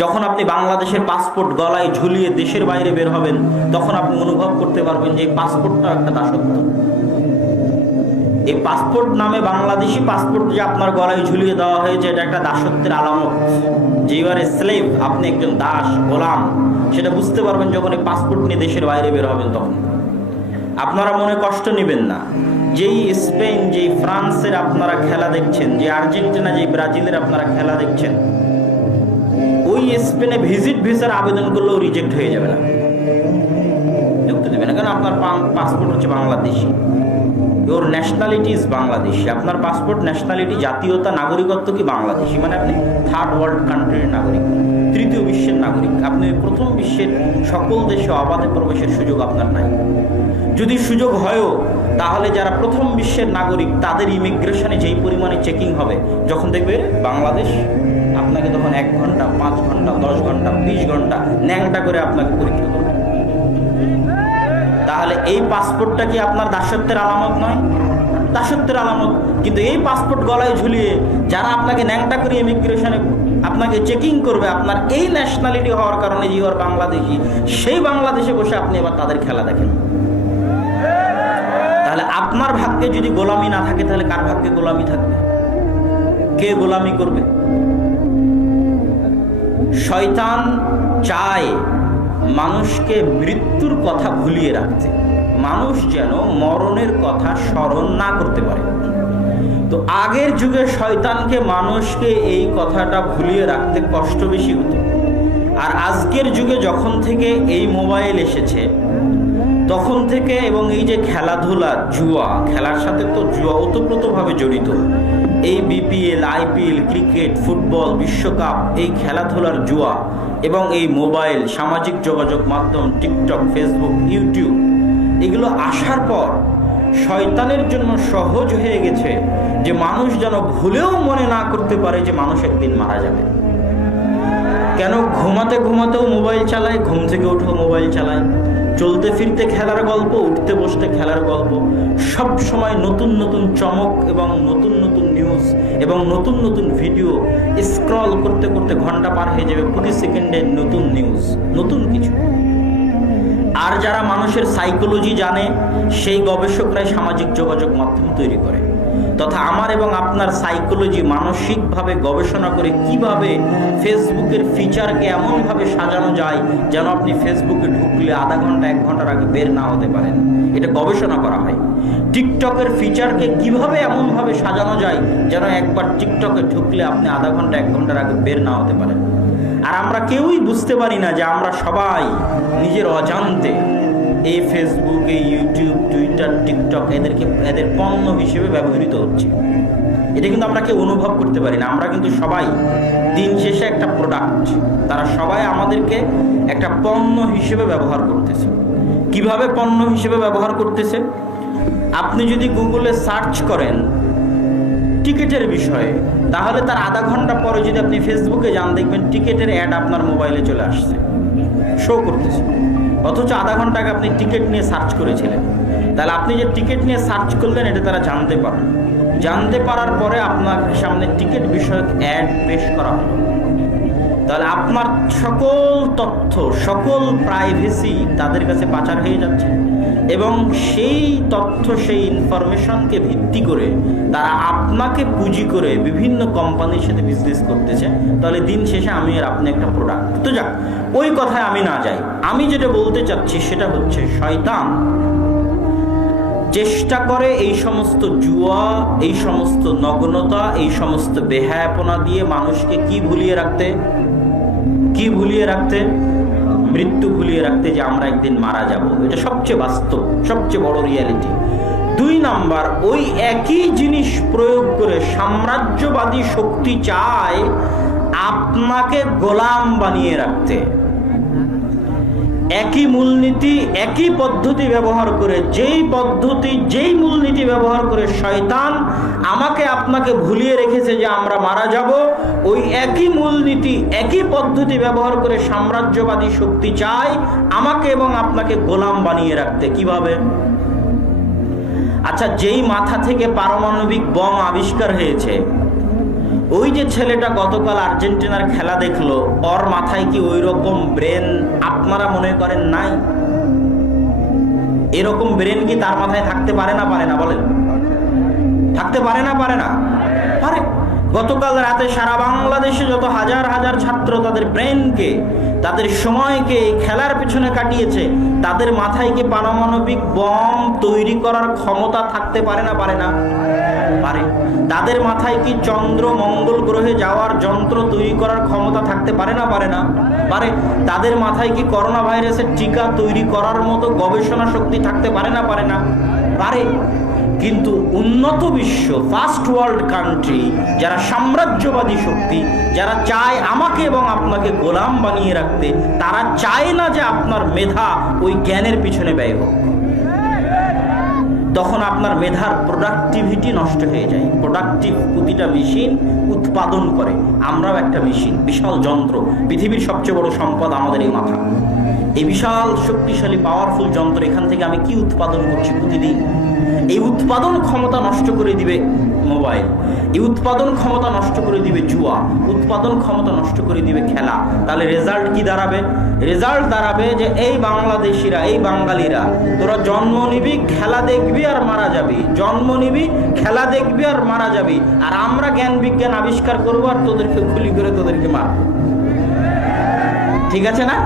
যখন আপনি বাংলাদেশের পাসপোর্ট গলায় ঝুলিয়ে দেশের বাইরে বের হবেন, তখন আপনি অনুভব করতে পারবেন যে এই পাসপোর্টটা একটা দাসত্ব। এই পাসপোর্ট নামে বাংলাদেশি পাসপোর্ট যে আপনার গলায় ঝুলিয়ে দেওয়া হয়েছে, এটা একটা দাসত্বের আলামত। যে ইউ আর এ স্লেভ, আপনি একজন দাস, গোলাম, সেটা বুঝতে পারবেন যখন এই পাসপোর্ট নিয়ে দেশের বাইরে বের হবেন। তখন আপনারা মনে কষ্ট নেবেন না। যেই স্পেন, যেই ফ্রান্সের আপনারা খেলা দেখছেন, যে আর্জেন্টিনা, যেই ব্রাজিলের আপনারা খেলা দেখছেন, ওই স্পেনে ভিজিট ভিসার আবেদন করলেও রিজেক্ট হয়ে যাবে না, ঢুকতে দেবে না। কারণ আপনার পাসপোর্ট হচ্ছে Bangladeshi, your nationality is Bangladeshi. আপনার পাসপোর্ট, ন্যাশনালিটি, জাতীয়তা, নাগরিকত্ব কি বাংলাদেশি, মানে আপনি থার্ড ওয়ার্ল্ড কান্ট্রির নাগরিক, তৃতীয় বিশ্বের নাগরিক। আপনি প্রথম বিশ্বের সকল দেশে অবাধে প্রবেশের সুযোগ আপনার নাই। যদি সুযোগ হয়ও, তাহলে যারা প্রথম বিশ্বের নাগরিক তাদের ইমিগ্রেশনে যেই পরিমাণে চেকিং হবে, যখন দেখবে বাংলাদেশ, আপনাকে তখন 1 ঘন্টা, 5 ঘন্টা, 10 ঘন্টা, 20 ঘন্টা ন্যাংটা করে আপনাকে পরীক্ষা করবে। তাহলে এই পাসপোর্টটা কি আপনার দাসত্বের আলামত নয়? দাসত্বের আলামত। কিন্তু এই পাসপোর্ট গলায় ঝুলিয়ে যারা আপনাকে ন্যাংটা করে ইমিগ্রেশনে আপনাকে চেকিং করবে, আপনার এই ন্যাশনালিটি হওয়ার কারণে যে ওর বাংলাদেশি, সেই বাংলাদেশে বসে আপনি এবার তাদের খেলা দেখেন। তাহলে আপনার ভাগ্যে যদি গোলামি না থাকে, তাহলে কার ভাগ্যে গোলামি থাকবে? কে গোলামি করবে? শয়তান চায় মানুষকে মৃত্যুর কথা ভুলিয়ে রাখতে, মানুষ যেন মরণের কথা স্মরণ না করতে পারে। তো আগের যুগে শয়তানকে মানুষকে এই কথাটা ভুলিয়ে রাখতে কষ্ট বেশি হতো। আর আজকের যুগে যখন থেকে এই মোবাইল এসেছে, তখন থেকে, এবং এই যে খেলাধুলা, জুয়া, খেলার সাথে তো জুয়া ওতপ্রোতভাবে জড়িত। এই বিপিএল, আইপিএল, ক্রিকেট, ফুটবল, বিশ্বকাপ, এই খেলাধুলার জুয়া এবং এই মোবাইল, সামাজিক যোগাযোগ মাধ্যম, টিকটক, ফেসবুক, ইউটিউব, এগুলো আসার পর শয়তানের জন্য সহজ হয়ে গেছে যে মানুষ যেন ভুলেও মনে না করতে পারে যে মানুষ একদিন মারা যাবে। কেন? ঘুমাতে ঘুমাতেও মোবাইল চালায়, ঘুম থেকে উঠেও মোবাইল চালায়, চলতে ফিরতে খেলার গল্প, উঠতে বসতে খেলার গল্প, সব সময় নতুন নতুন চমক এবং নতুন নতুন নিউজ এবং নতুন নতুন ভিডিও স্ক্রল করতে করতে ঘন্টা পার হয়ে যাবে। প্রতি সেকেন্ডে নতুন নিউজ, নতুন কিছু। আর যারা মানুষের সাইকোলজি জানে, সেই গবেষকরাই সামাজিক যোগাযোগ মাধ্যম তৈরি করে, তথা আমার এবং আপনার সাইকোলজি মানসিকভাবে গবেষণা করে কিভাবে ফেসবুকের ফিচারকে এমনভাবে সাজানো যায় যেন আপনি ফেসবুকে ঢুকলে আধা ঘন্টা, 1 ঘন্টার আগে বের না হতে পারেন। এটা গবেষণা করা হয়। টিকটকের ফিচারকে কিভাবে এমনভাবে সাজানো যায় যেন একবার টিকটকে ঢুকলে আপনি আধা ঘন্টা, 1 ঘন্টার আগে বের না হতে পারেন। আর আমরা কেউই বুঝতে পারি না যে আমরা সবাই নিজের অজান্তে এই ফেসবুক, এই ইউটিউব, টুইটার, টিকটক এদের পণ্য হিসেবে ব্যবহৃত হচ্ছে। এটা কিন্তু আমরা কেউ অনুভব করতে পারি না। আমরা কিন্তু সবাই দিন শেষে একটা প্রোডাক্ট। তারা সবাই আমাদেরকে একটা পণ্য হিসেবে ব্যবহার করতেছে। কিভাবে পণ্য হিসেবে ব্যবহার করতেছে? আপনি যদি গুগলে সার্চ করেন টিকিটের বিষয়ে, তাহলে তার আধা ঘন্টা পরে যদি আপনি ফেসবুকে যান, দেখবেন টিকিটের অ্যাড আপনার মোবাইলে চলে আসছে, শো করতেছে। অথচ আধা ঘন্টা আগে আপনি টিকিট নিয়ে সার্চ করেছিলেন। তাহলে আপনি যে টিকিট নিয়ে সার্চ করলেন, এটা তারা জানতে পারল। জানতে পারার পরে আপনার সামনে টিকিট বিষয়ক অ্যাড পেশ করা হলো। তাহলে আপনার সকল তথ্য, সকল প্রাইভেসি তাদের কাছে পাচার হয়ে যাচ্ছে, এবং সেই তথ্য, সেই ইনফরমেশনকে ভিত্তি করে তারা আপনাকে পুঁজি করে বিভিন্ন কোম্পানির সাথে বিজনেস করতেছে। তাহলে দিন শেষে আমি আর আপনি একটা প্রোডাক্ট। তো যাক, ওই কথায় আমি না যাই। আমি যেটা বলতে চাচ্ছি সেটা হচ্ছে, শয়তান চেষ্টা করে এই সমস্ত জুয়া, এই সমস্ত নগ্নতা, এই সমস্ত বেহায়াপনা দিয়ে মানুষকে কি ভুলিয়ে রাখতে? কি ভুলিয়ে রাখতে? মৃত্যু ভুলিয়ে রাখতে, যে আমরা একদিন মারা যাব। এটা সবচেয়ে বাস্তব, সবচেয়ে বড় রিয়ালিটি। 2 নাম্বার, ওই একই জিনিস প্রয়োগ করে সাম্রাজ্যবাদী শক্তি চায় আপনাকে গোলাম বানিয়ে রাখতে। একই মূলনীতি, একই পদ্ধতি ব্যবহার করে, যেই মূলনীতি ব্যবহার করে শয়তান আমাকে আপনাকে ভুলিয়ে রেখেছে যে আমরা মারা যাব, ওই একই মূলনীতি, একই পদ্ধতি ব্যবহার করে সাম্রাজ্যবাদী শক্তি চায় আমাকে এবং আপনাকে গোলাম বানিয়ে রাখতে। কিভাবে? আচ্ছা, যেই মাথা থেকে পারমাণবিক বম আবিষ্কার হয়েছে, ওই যে ছেলেটা গতকাল আর্জেন্টিনার খেলা দেখলো, ওর মাথায় কি ওই রকম ব্রেন আপনারা মনে করেন নাই? এরকম ব্রেন কি তার মাথায় থাকতে পারে না বলেন? থাকতে পারে না পারে। গতকাল রাতে সারা বাংলাদেশে যত হাজার হাজার ছাত্র তাদের ব্রেনকে, তাদের সময়কে খেলার পিছনে কাটিয়েছে, তাদের মাথায় কি পারমাণবিক বম তৈরি করার ক্ষমতা থাকতে পারে না পারে। তাদের মাথায় কি চন্দ্র মঙ্গল গ্রহে যাওয়ার যন্ত্র তৈরি করার ক্ষমতা থাকতে পারে না পারে। তাদের মাথায় কি করোনা ভাইরাসের টিকা তৈরি করার মতো গবেষণা শক্তি থাকতে পারে না পারে। কিন্তু উন্নত বিশ্ব, ফার্স্ট ওয়ার্ল্ড কান্ট্রি, যারা সাম্রাজ্যবাদী শক্তি, যারা চায় আমাকে এবং আপনাকে গোলাম বানিয়ে রাখতে, তারা চায় না যে আপনার মেধা ওই জ্ঞানের পিছনে ব্যয় হোক। তখন আপনার মেধার প্রোডাক্টিভিটি নষ্ট হয়ে যায়। প্রোডাক্টিভ প্রতিটা মেশিন উৎপাদন করে, আমরাও একটা মেশিন, বিশাল যন্ত্র। পৃথিবীর সবচেয়ে বড় সম্পদ আমাদের এই মাথা। এই বিশাল শক্তিশালী পাওয়ারফুল যন্ত্র, এখান থেকে আমি কি উৎপাদন করছি প্রতিদিন? এই উৎপাদন ক্ষমতা নষ্ট করে দিবে মোবাইল, এই উৎপাদন ক্ষমতা নষ্ট করে দিবে জুয়া, উৎপাদন ক্ষমতা নষ্ট করে দিবে খেলা। তাহলে রেজাল্ট কি দাঁড়াবে? রেজাল্ট দাঁড়াবে যে এই বাংলাদেশিরা, এই বাঙালিরা, তোরা জন্ম নিবি, খেলা দেখবি আর মারা যাবি, জন্ম নিবি, খেলা দেখবি আর মারা যাবি, আর আমরা জ্ঞান বিজ্ঞান আবিষ্কার করবো আর তোদেরকে গুলি করে তোদেরকে মারবো। ঠিক আছে না?